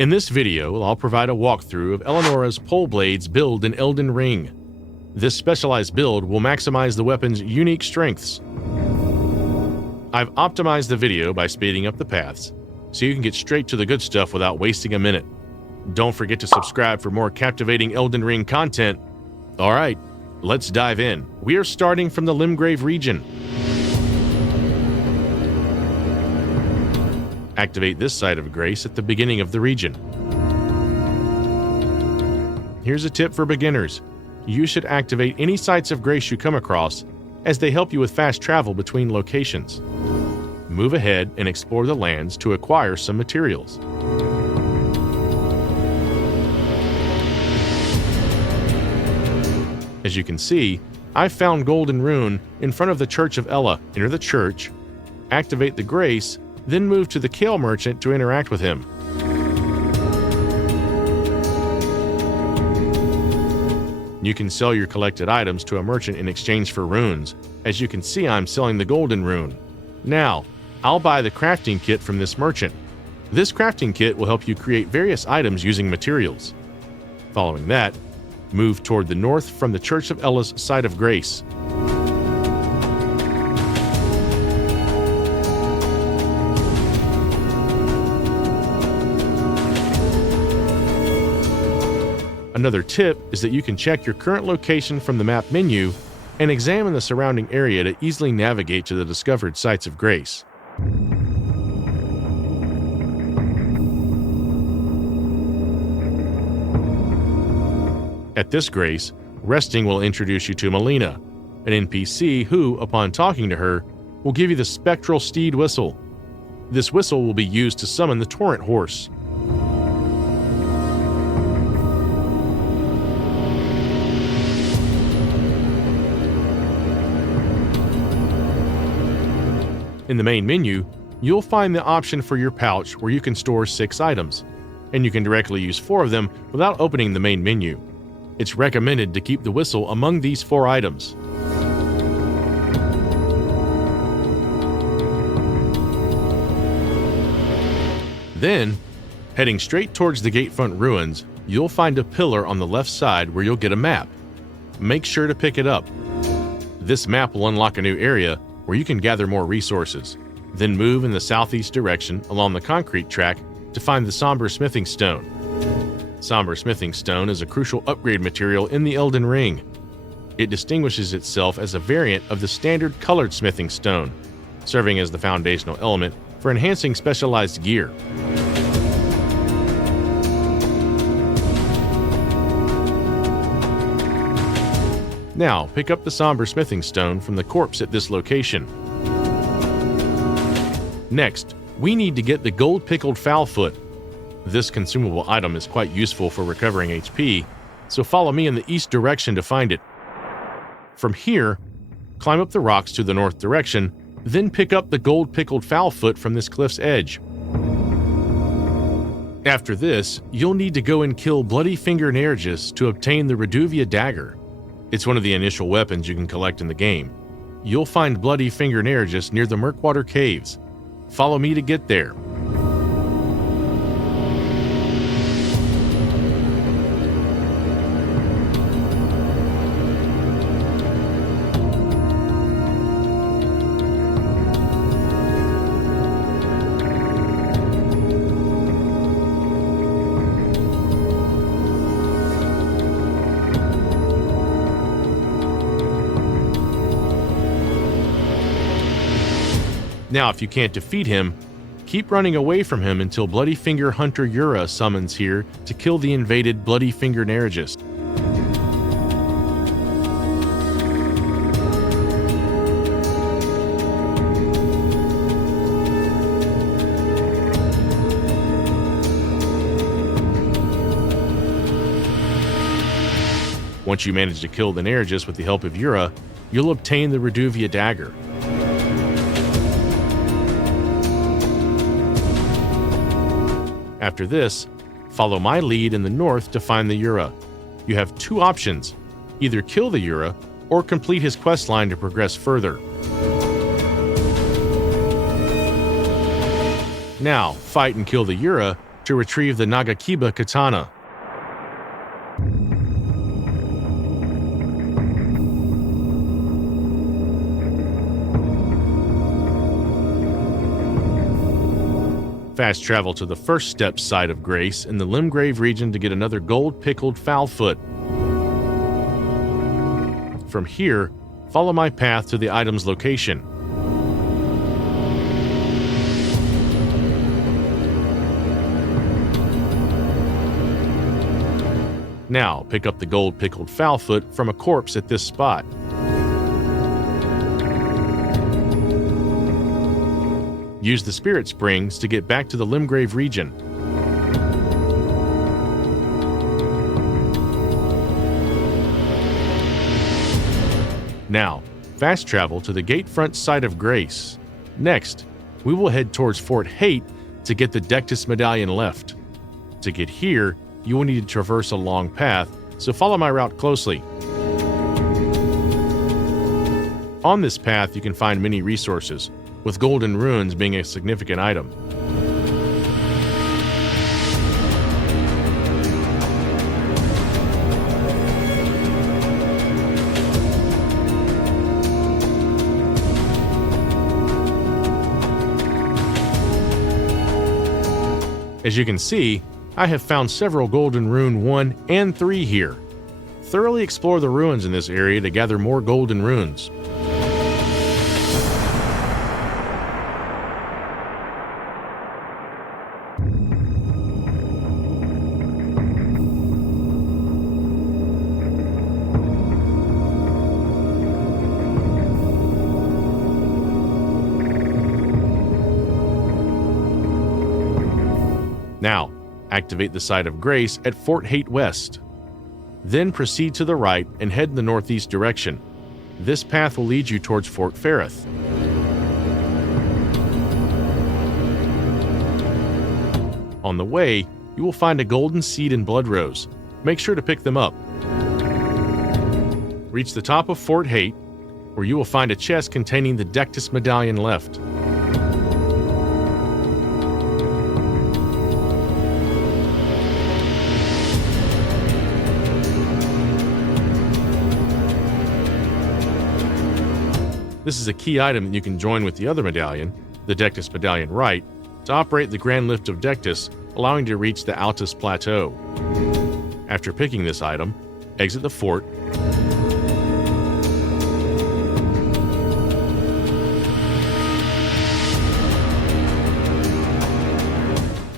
In this video, I'll provide a walkthrough of Eleonora's Poleblade's build in Elden Ring. This specialized build will maximize the weapon's unique strengths. I've optimized the video by speeding up the paths, so you can get straight to the good stuff without wasting a minute. Don't forget to subscribe for more captivating Elden Ring content. Alright, let's dive in. We are starting from the Limgrave region. Activate this site of grace at the beginning of the region. Here's a tip for beginners. You should activate any sites of grace you come across, as they help you with fast travel between locations. Move ahead and explore the lands to acquire some materials. As you can see, I've found Golden Rune in front of the Church of Ella. Enter the church, activate the grace, then move to the Caelid merchant to interact with him. You can sell your collected items to a merchant in exchange for runes. As you can see, I'm selling the Golden Rune. Now, I'll buy the crafting kit from this merchant. This crafting kit will help you create various items using materials. Following that, move toward the north from the Church of Ella's site of grace. Another tip is that you can check your current location from the map menu and examine the surrounding area to easily navigate to the discovered sites of grace. At this grace, resting will introduce you to Melina, an NPC who, upon talking to her, will give you the spectral steed whistle. This whistle will be used to summon the torrent horse. In the main menu, you'll find the option for your pouch where you can store 6 items, and you can directly use 4 of them without opening the main menu. It's recommended to keep the whistle among these 4 items. Then, heading straight towards the gatefront ruins, you'll find a pillar on the left side where you'll get a map. Make sure to pick it up. This map will unlock a new area where you can gather more resources. Then move in the southeast direction along the concrete track to find the Somber Smithing Stone. Somber Smithing Stone is a crucial upgrade material in the Elden Ring. It distinguishes itself as a variant of the standard colored smithing stone, serving as the foundational element for enhancing specialized gear. Now, pick up the Somber Smithing Stone from the corpse at this location. Next, we need to get the Gold Pickled Fowlfoot. This consumable item is quite useful for recovering HP, so follow me in the east direction to find it. From here, climb up the rocks to the north direction, then pick up the Gold Pickled Fowlfoot from this cliff's edge. After this, you'll need to go and kill Bloody Finger Nergis to obtain the Reduvia Dagger. It's one of the initial weapons you can collect in the game. You'll find Bloody Finger Nergis near the Murkwater Caves. Follow me to get there. Now, if you can't defeat him, keep running away from him until Bloody Finger Hunter Yura summons here to kill the invaded Bloody Finger Nergis. Once you manage to kill the Nergis with the help of Yura, you'll obtain the Reduvia Dagger. After this, follow my lead in the north to find the Yura. You have 2 options: either kill the Yura or complete his questline to progress further. Now, fight and kill the Yura, to retrieve the Nagakiba katana. Fast travel to the first step site of Grace in the Limgrave region to get another gold-pickled Foulfoot. From here, follow my path to the item's location. Now, pick up the gold-pickled Foulfoot from a corpse at this spot. Use the spirit springs to get back to the Limgrave region. Now, fast travel to the gatefront site of Grace. Next, we will head towards Fort Hate to get the Decus medallion left. To get here, you will need to traverse a long path, so follow my route closely. On this path, you can find many resources, with golden runes being a significant item. As you can see, I have found several golden rune 1 and 3 here. Thoroughly explore the ruins in this area to gather more golden runes. Now, activate the site of Grace at Fort Hate West. Then proceed to the right and head in the northeast direction. This path will lead you towards Fort Ferrith. On the way, you will find a golden seed and blood rose. Make sure to pick them up. Reach the top of Fort Hate, where you will find a chest containing the Decus medallion left. This is a key item that you can join with the other medallion, the Decus medallion right, to operate the Grand Lift of Decus, allowing you to reach the Altus Plateau. After picking this item, exit the fort,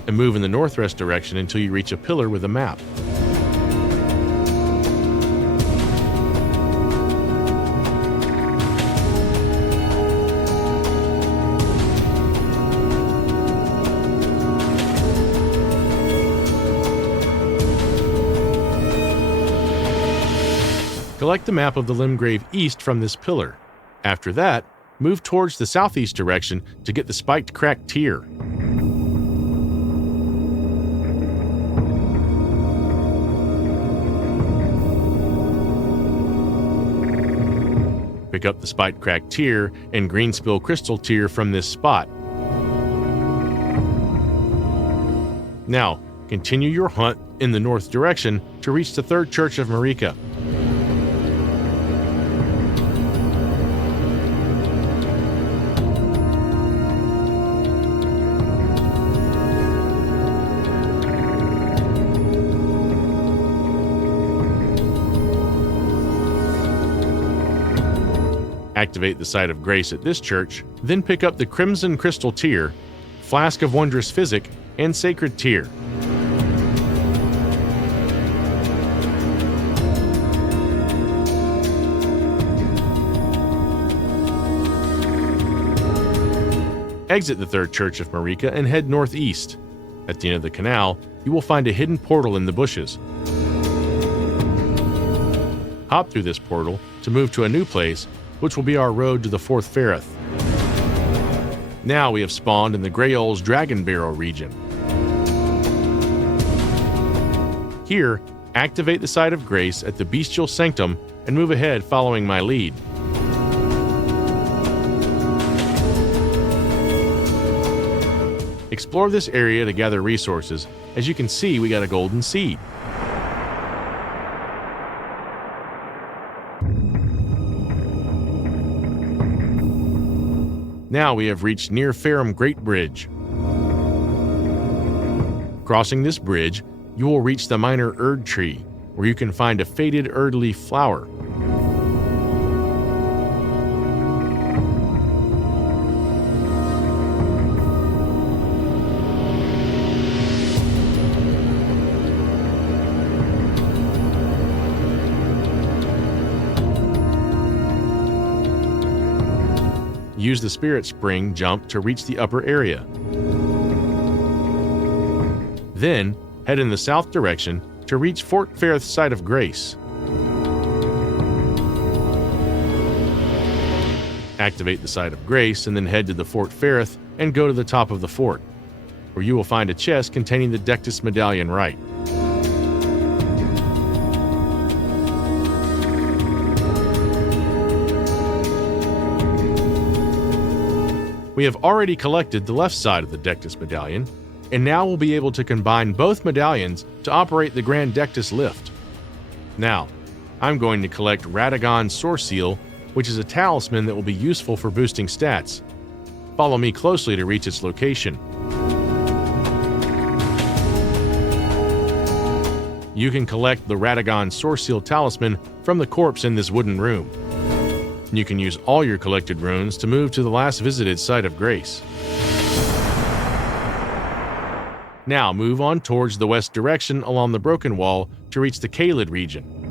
and move in the northwest direction until you reach a pillar with a map. Collect the map of the Limgrave East from this pillar. After that, move towards the southeast direction to get the spiked cracked tear. Pick up the spiked cracked tear and green spill crystal tear from this spot. Now, continue your hunt in the north direction to reach the third church of Marika. Activate the site of Grace at this church, then pick up the Crimson Crystal Tear, Flask of Wondrous Physic, and Sacred Tear. Exit the third church of Marika and head northeast. At the end of the canal, you will find a hidden portal in the bushes. Hop through this portal to move to a new place, which will be our road to the Fourth Ferrith. Now we have spawned in the Grael's Dragon Barrow region. Here, activate the site of Grace at the Bestial Sanctum and move ahead following my lead. Explore this area to gather resources. As you can see, we got a golden seed. Now we have reached near Farum Great Bridge. Crossing this bridge, you will reach the minor Erd tree, where you can find a faded Erd leaf flower. Use the Spirit Spring jump to reach the upper area. Then, head in the south direction to reach Fort Fairth's Site of Grace. Activate the Site of Grace and then head to the Fort Fairth and go to the top of the fort, where you will find a chest containing the Decus medallion rite. We have already collected the left side of the Decus medallion, and now we'll be able to combine both medallions to operate the Grand Decus lift. Now, I'm going to collect Radagon's Source Seal, which is a talisman that will be useful for boosting stats. Follow me closely to reach its location. You can collect the Radagon's Source Seal talisman from the corpse in this wooden room. You can use all your collected runes to move to the last visited Site of Grace. Now move on towards the west direction along the Broken Wall to reach the Caelid region.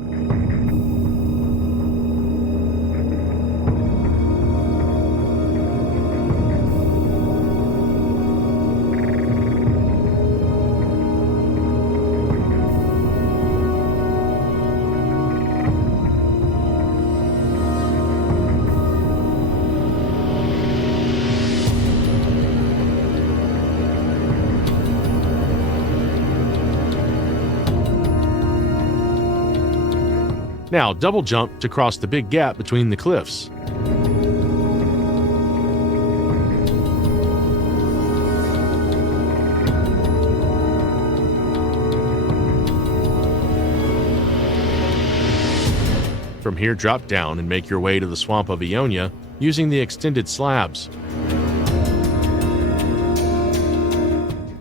Now double jump to cross the big gap between the cliffs. From here, drop down and make your way to the swamp of Liurnia using the extended slabs.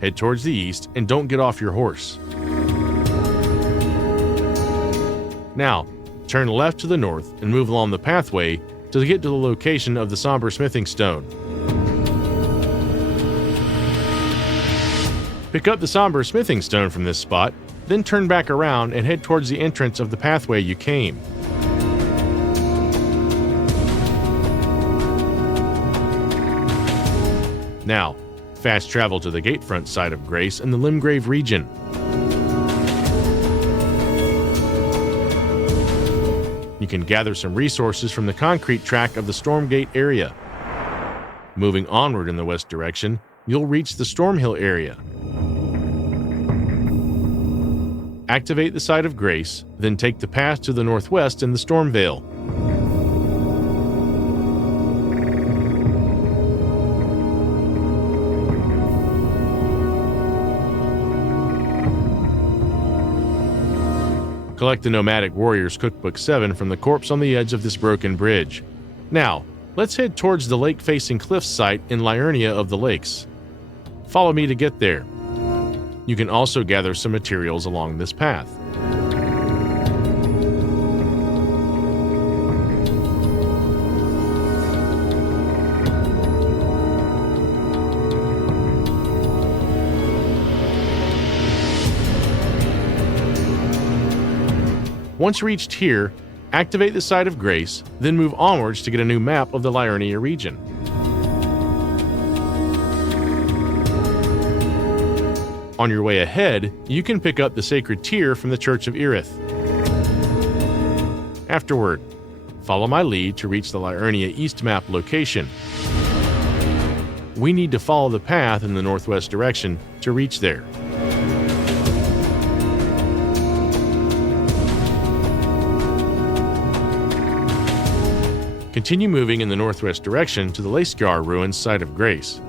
Head towards the east and don't get off your horse. Now, turn left to the north and move along the pathway to get to the location of the Somber Smithing Stone. Pick up the Somber Smithing Stone from this spot, then turn back around and head towards the entrance of the pathway you came. Now, fast travel to the Gatefront Site of Grace in the Limgrave region. You can gather some resources from the concrete track of the Stormgate area. Moving onward in the west direction, you'll reach the Stormhill area. Activate the Site of Grace, then take the path to the northwest in the Stormvale. Collect the Nomadic Warriors Cookbook 7 from the corpse on the edge of this broken bridge. Now, let's head towards the lake-facing cliff site in Liurnia of the Lakes. Follow me to get there. You can also gather some materials along this path. Once reached here, activate the Site of Grace, then move onwards to get a new map of the Liurnia region. On your way ahead, you can pick up the Sacred Tear from the Church of Irith. Afterward, follow my lead to reach the Liurnia East map location. We need to follow the path in the northwest direction to reach there. Continue moving in the northwest direction to the Laesgar Ruins Site of Grace.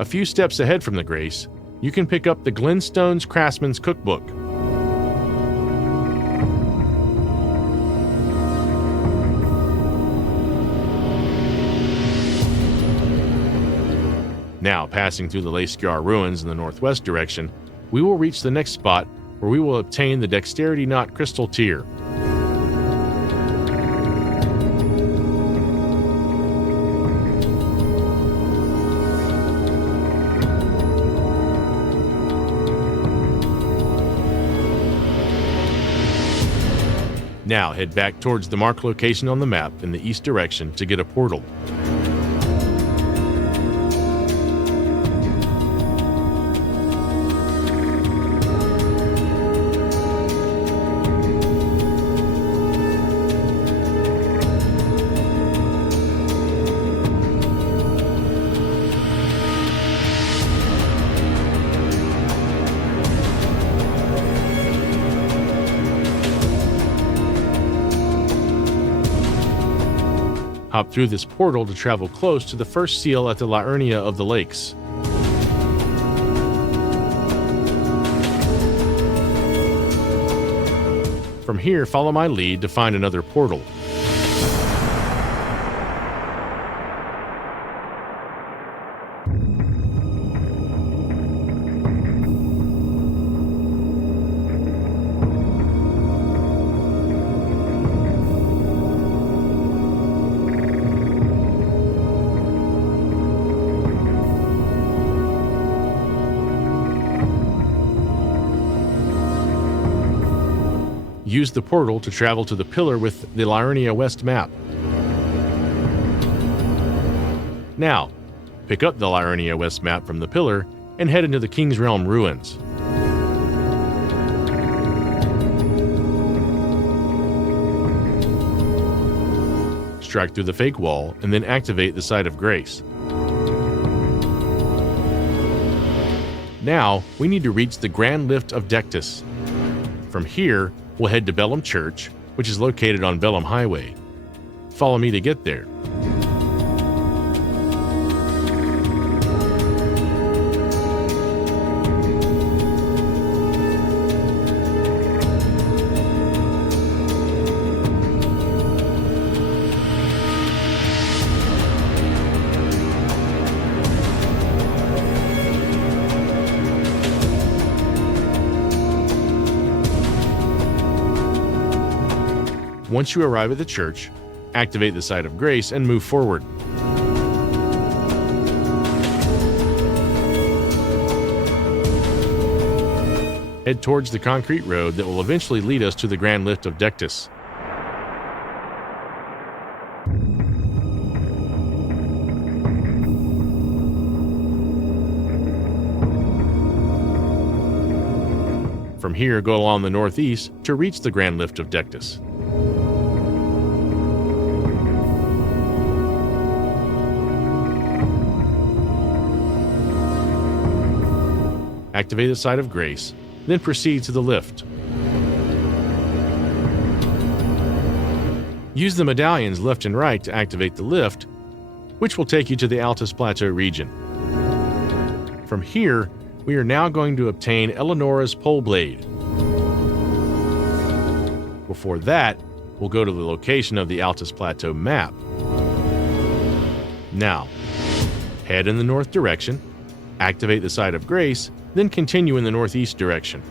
A few steps ahead from the Grace, you can pick up the Glenstone's Craftsman's Cookbook. Now, passing through the Leiscar ruins in the northwest direction, we will reach the next spot where we will obtain the Dexterity Knot Crystal Tier. Now head back towards the marked location on the map in the east direction to get a portal. Hop through this portal to travel close to the first seal at the Liurnia of the Lakes. From here, follow my lead to find another portal. Use the portal to travel to the pillar with the Liurnia West map. Now, pick up the Liurnia West map from the pillar and head into the King's Realm ruins. Strike through the fake wall and then activate the Site of Grace. Now, we need to reach the Grand Lift of Decus. From here, we'll head to Bellum Church, which is located on Bellum Highway. Follow me to get there. Once you arrive at the church, activate the Site of Grace and move forward. Head towards the concrete road that will eventually lead us to the Grand Lift of Decus. From here, go along the northeast to reach the Grand Lift of Decus. Activate the Site of Grace, then proceed to the lift. Use the medallions left and right to activate the lift, which will take you to the Altus Plateau region. From here, we are now going to obtain Eleonora's Poleblade. Before that, we'll go to the location of the Altus Plateau map. Now, head in the north direction, activate the Site of Grace, then continue in the northeast direction.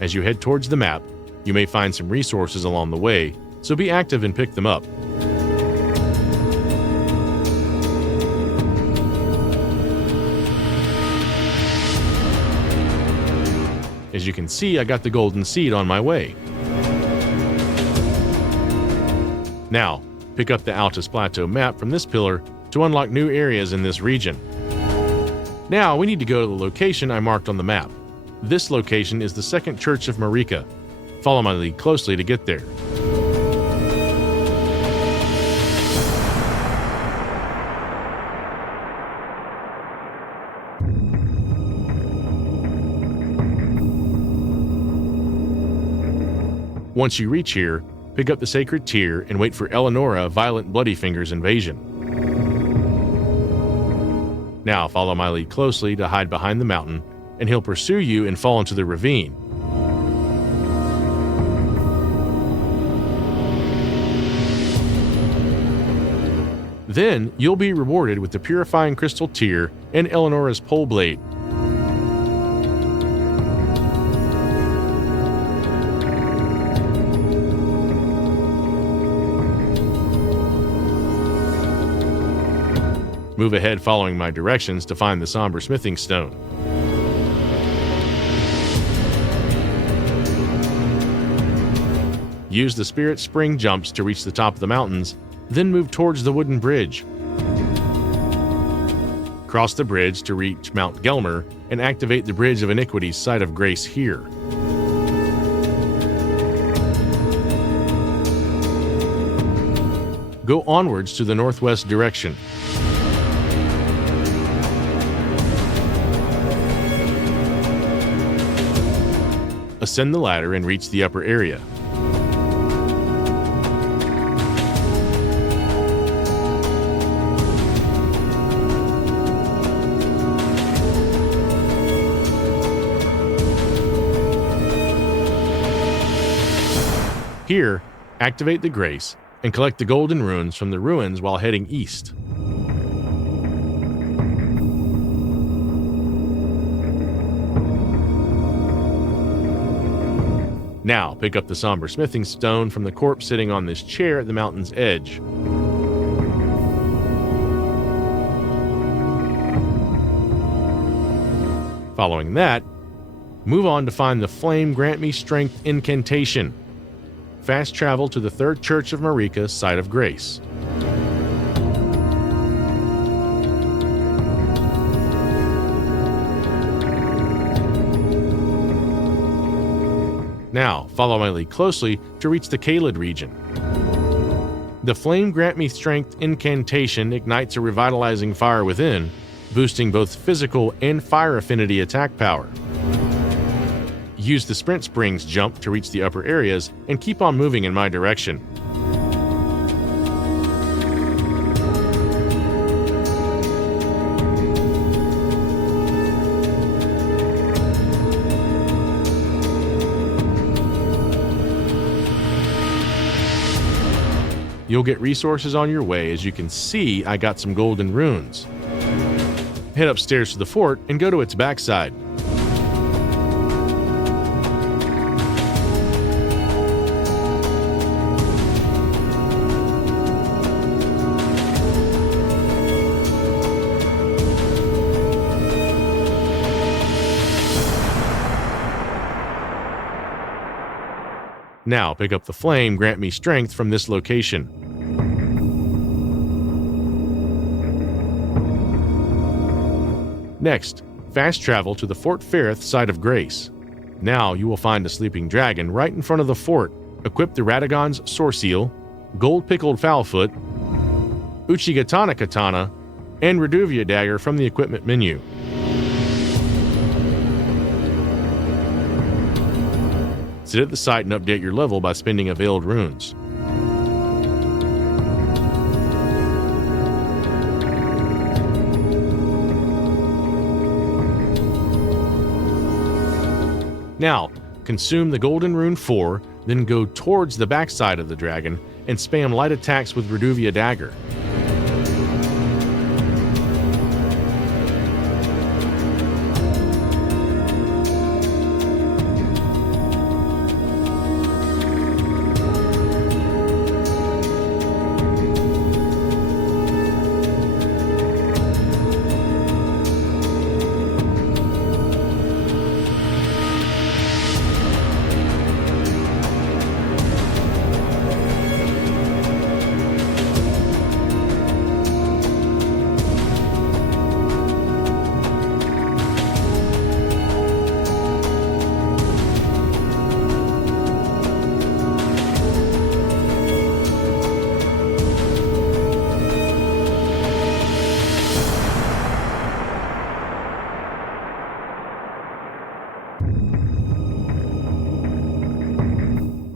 As you head towards the map, you may find some resources along the way, so be active and pick them up. As you can see, I got the golden seed on my way. Now, pick up the Altus Plateau map from this pillar to unlock new areas in this region. Now, we need to go to the location I marked on the map. This location is the Second Church of Marika. Follow my lead closely to get there. Once you reach here, pick up the sacred tear and wait for Eleonora Violent Bloody Fingers invasion. Now follow my lead closely to hide behind the mountain, and he'll pursue you and fall into the ravine. Then you'll be rewarded with the Purifying Crystal Tear and Eleonora's Poleblade. Move ahead following my directions to find the Somber Smithing Stone. Use the Spirit Spring jumps to reach the top of the mountains, then move towards the wooden bridge. Cross the bridge to reach Mount Gelmer and activate the Bridge of Iniquity's Site of Grace here. Go onwards to the northwest direction. Ascend the ladder and reach the upper area. Here, activate the Grace and collect the golden runes from the ruins while heading east. Now, pick up the Somber Smithing Stone from the corpse sitting on this chair at the mountain's edge. Following that, move on to find the Flame Grant Me Strength incantation. Fast travel to the Third Church of Marika, Site of Grace. Now, follow my lead closely to reach the Caelid region. The Flame Grant Me Strength incantation ignites a revitalizing fire within, boosting both physical and fire affinity attack power. Use the Sprint Springs jump to reach the upper areas and keep on moving in my direction. You'll get resources on your way. As you can see, I got some golden runes. Head upstairs to the fort and go to its backside. Now pick up the Flame Grant Me Strength from this location. Next, fast travel to the Fort Ferrith Site of Grace. Now you will find a sleeping dragon right in front of the fort. Equip the Radagon's Soreseal, Gold Pickled Foulfoot, Uchigatana Katana, and Reduvia Dagger from the equipment menu. Sit at the site and update your level by spending a Veiled Runes. Now, consume the Golden Rune 4, then go towards the backside of the dragon and spam light attacks with Reduvia Dagger.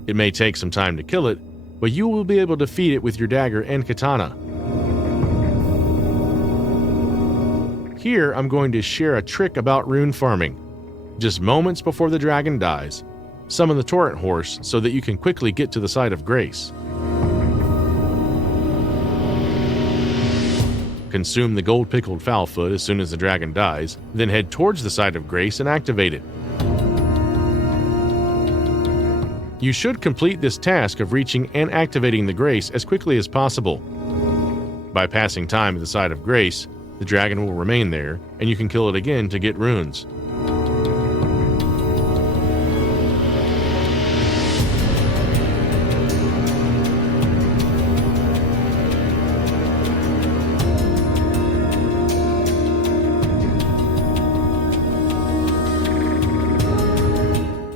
It may take some time to kill it, but you will be able to defeat it with your dagger and katana. Here, I'm going to share a trick about rune farming. Just moments before the dragon dies, summon the torrent horse so that you can quickly get to the site of grace. Consume the gold pickled foulfoot as soon as the dragon dies, then head towards the site of grace and activate it. You should complete this task of reaching and activating the grace as quickly as possible. By passing time at the site of grace, the dragon will remain there, and you can kill it again to get runes.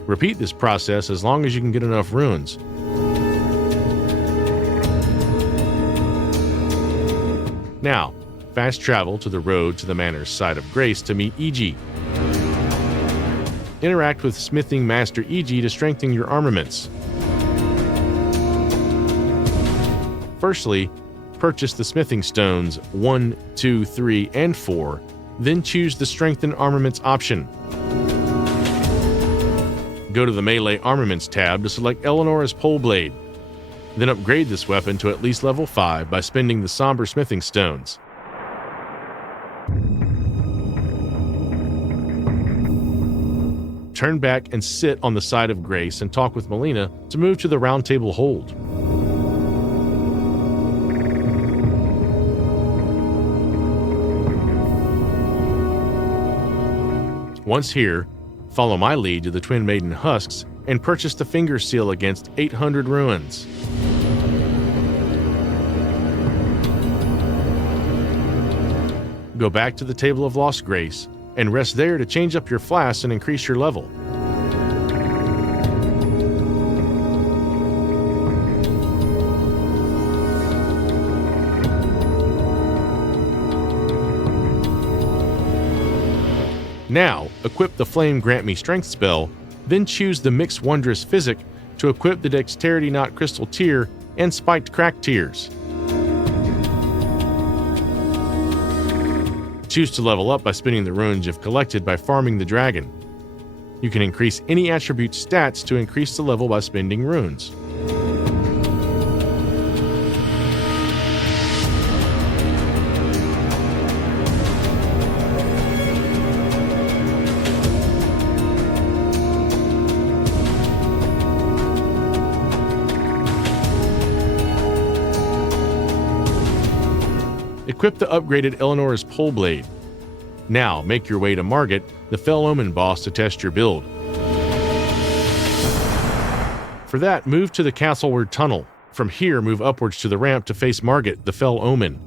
Repeat this process as long as you can get enough runes. Now, fast travel to the road to the manor's site of grace to meet Iji. Interact with smithing master Iji to strengthen your armaments. Firstly, purchase the smithing stones 1, 2, 3, and 4, then choose the strengthen armaments option. Go to the melee armaments tab to select Eleonora's Poleblade. Then upgrade this weapon to at least level 5 by spending the somber smithing stones. Turn back and sit on the side of grace and talk with Melina to move to the round table hold. Once here, follow my lead to the Twin Maiden Husks and purchase the finger seal against 800 ruins. Go back to the Table of Lost Grace and rest there to change up your flasks and increase your level. Now, equip the Flame Grant Me Strength spell, then choose the Mix Wondrous Physic to equip the Dexterity Knot Crystal Tear and Spiked Crack Tears. Choose to level up by spending the runes you've collected by farming the dragon. You can increase any attribute stats to increase the level by spending runes. Equip the upgraded Eleonora's Poleblade. Now, make your way to Margit, the Fell Omen boss, to test your build. For that, move to the Castleward Tunnel. From here, move upwards to the ramp to face Margit, the Fell Omen.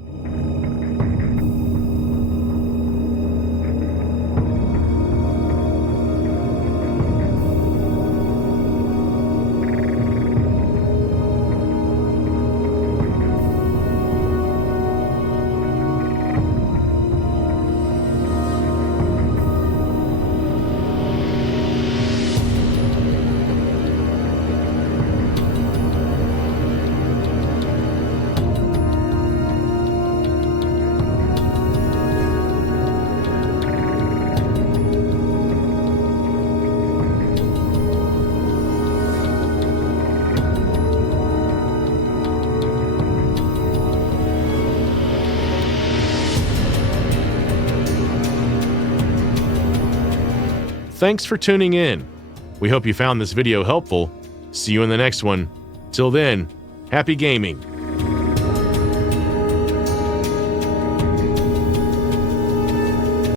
Thanks for tuning in. We hope you found this video helpful. See you in the next one. Till then, happy gaming.